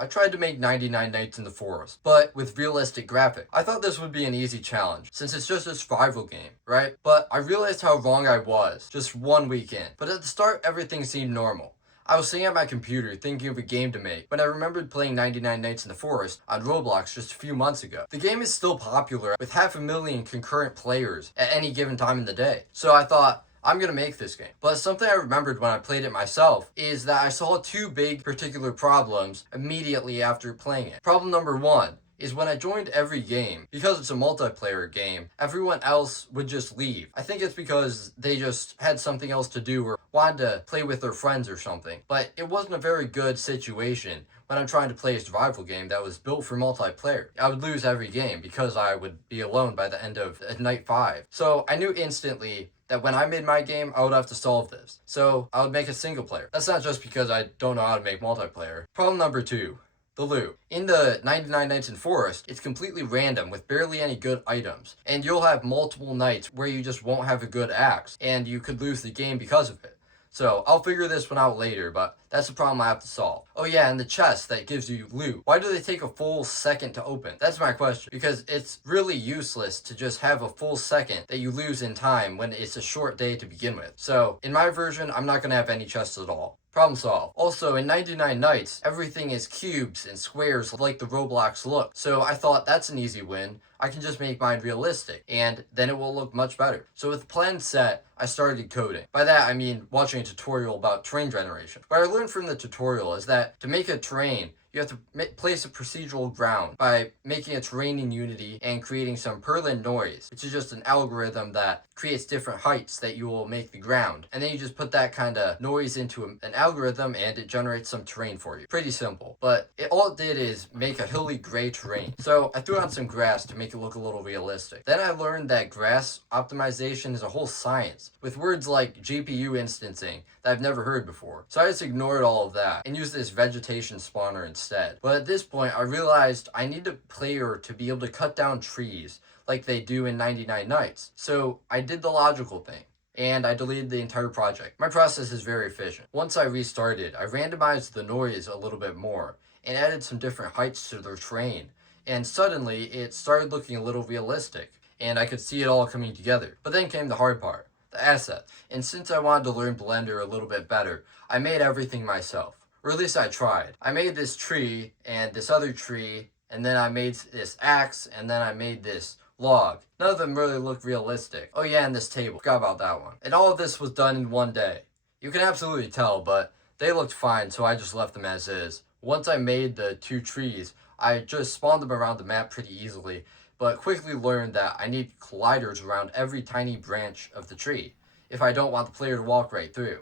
I tried to make 99 Nights in the Forest, but with realistic graphics. I thought this would be an easy challenge, since it's just a survival game, right? But I realized how wrong I was just 1 week in. But at the start, everything seemed normal. I was sitting at my computer thinking of a game to make when I remembered playing 99 Nights in the Forest on Roblox just a few months ago. The game is still popular with 500,000 concurrent players at any given time in the day. So I thought, I'm gonna make this game. But something I remembered when I played it myself is that I saw two big particular problems immediately after playing it. Problem number one is when I joined every game, because it's a multiplayer game, everyone else would just leave. I think it's because they just had something else to do or wanted to play with their friends or something. But it wasn't a very good situation when I'm trying to play a survival game that was built for multiplayer. I would lose every game because I would be alone by the end of night 5. So I knew instantly that when I made my game, I would have to solve this. So I would make a single player. That's not just because I don't know how to make multiplayer. Problem number 2. The loot. In the 99 Nights in Forest, it's completely random with barely any good items. And you'll have multiple nights where you just won't have a good axe, and you could lose the game because of it. So I'll figure this one out later, but that's the problem I have to solve. Oh yeah, and the chest that gives you loot. Why do they take a full second to open? That's my question. Because it's really useless to just have a full second that you lose in time when it's a short day to begin with. So in my version, I'm not going to have any chests at all. Problem solved. Also, in 99 Nights, everything is cubes and squares like the Roblox look. So I thought that's an easy win. I can just make mine realistic, and then it will look much better. So with the plan set, I started coding. By that, I mean watching a tutorial about terrain generation. What I learned from the tutorial is that to make a terrain, you have to place a procedural ground by making a terrain in Unity and creating some Perlin noise, which is just an algorithm that creates different heights that you will make the ground. And then you just put that kind of noise into an algorithm and it generates some terrain for you. Pretty simple. But all it did is make a hilly gray terrain. So I threw on some grass to make it look a little realistic. Then I learned that grass optimization is a whole science with words like GPU instancing that I've never heard before. So I just ignored all of that and used this vegetation spawner instead. But at this point, I realized I need a player to be able to cut down trees like they do in 99 Nights. So I did the logical thing, and I deleted the entire project. My process is very efficient. Once I restarted, I randomized the noise a little bit more and added some different heights to their terrain. And suddenly, it started looking a little realistic, and I could see it all coming together. But then came the hard part, the assets. And since I wanted to learn Blender a little bit better, I made everything myself. Or at least I tried. I made this tree, and this other tree, and then I made this axe, and then I made this log. None of them really look realistic. Oh yeah, and this table. Forgot about that one. And all of this was done in one day. You can absolutely tell, but they looked fine, so I just left them as is. Once I made the 2 trees, I just spawned them around the map pretty easily, but quickly learned that I need colliders around every tiny branch of the tree if I don't want the player to walk right through.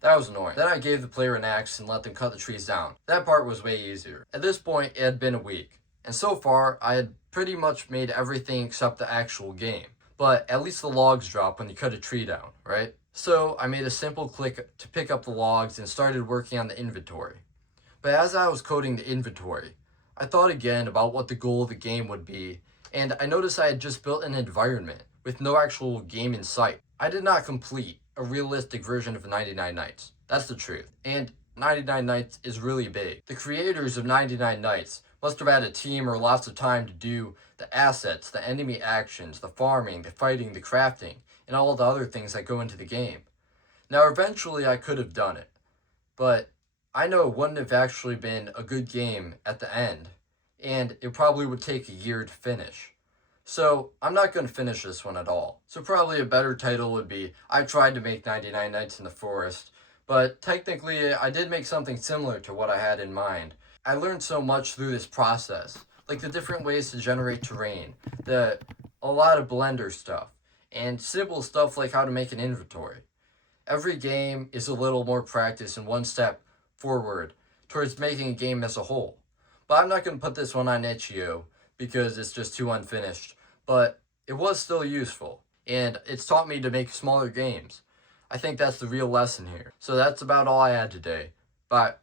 That was annoying. Then I gave the player an axe and let them cut the trees down. That part was way easier. At this point, it had been a week, and so far, I had pretty much made everything except the actual game. But at least the logs drop when you cut a tree down, right? So I made a simple click to pick up the logs and started working on the inventory. But as I was coding the inventory, I thought again about what the goal of the game would be, and I noticed I had just built an environment with no actual game in sight. I did not complete a realistic version of 99 Nights. That's the truth. And 99 Nights is really big. The creators of 99 Nights must have had a team or lots of time to do the assets, the enemy actions, the farming, the fighting, the crafting, and all the other things that go into the game. Now, eventually I could have done it, but I know it wouldn't have actually been a good game at the end, and it probably would take a year to finish. So I'm not going to finish this one at all. So probably a better title would be, I tried to make 99 Nights in the Forest, but technically I did make something similar to what I had in mind. I learned so much through this process, like the different ways to generate terrain, a lot of Blender stuff, and simple stuff like how to make an inventory. Every game is a little more practice and one step forward towards making a game as a whole. But I'm not going to put this one on itch.io because it's just too unfinished, but it was still useful, and it's taught me to make smaller games. I think that's the real lesson here. So that's about all I had today. Bye.